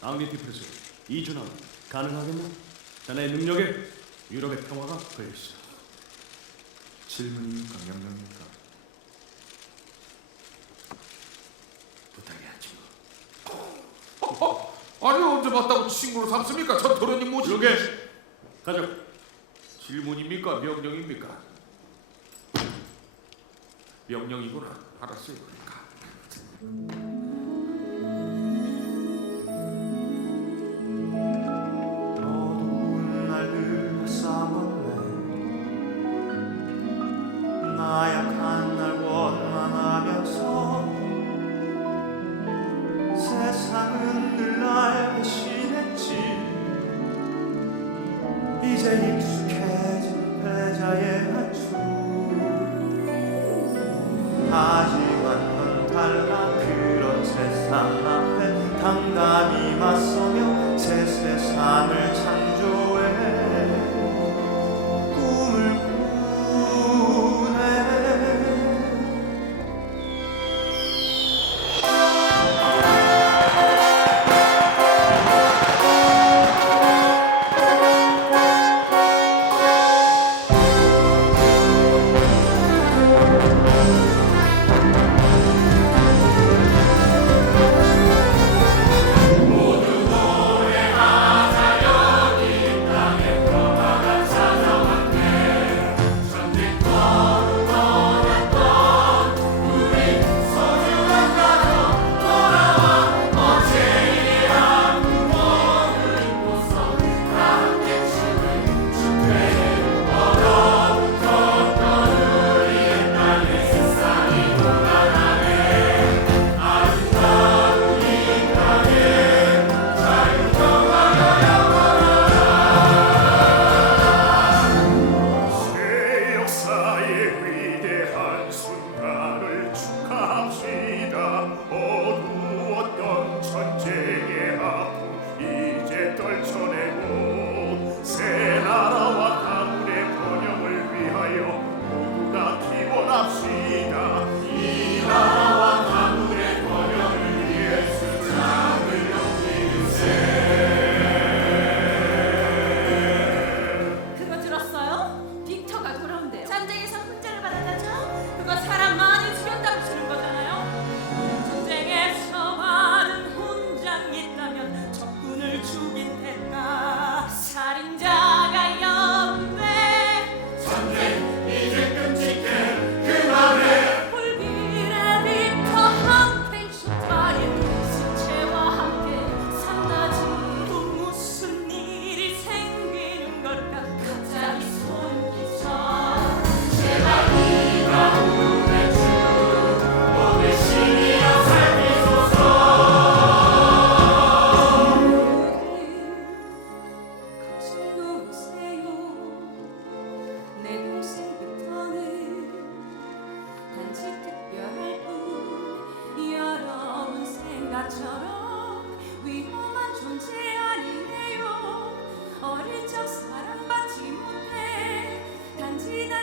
앙리티 프레스 이준환 가능하겠나? 자네의 능력에 유럽의 평화가 걸려있어 질문입니까 명령입니까? 부탁이야 친구 아니 언제 봤다고 친구로 삼습니까? 전 도련님 모시. 그러게 가자 질문입니까 명령입니까? 명령이구나. 알았어요. 그러니까. 나약한 날 원망하면서 세상은 늘 날 배신했지. 이제 익숙해진 패자의 한수. 하지만 넌 달라 그런 세상 앞에 당당히 맞서며 새 세상을 창 생각처럼 위험한 존재 아니에요. 어릴 적 사랑받지 못해 단지 나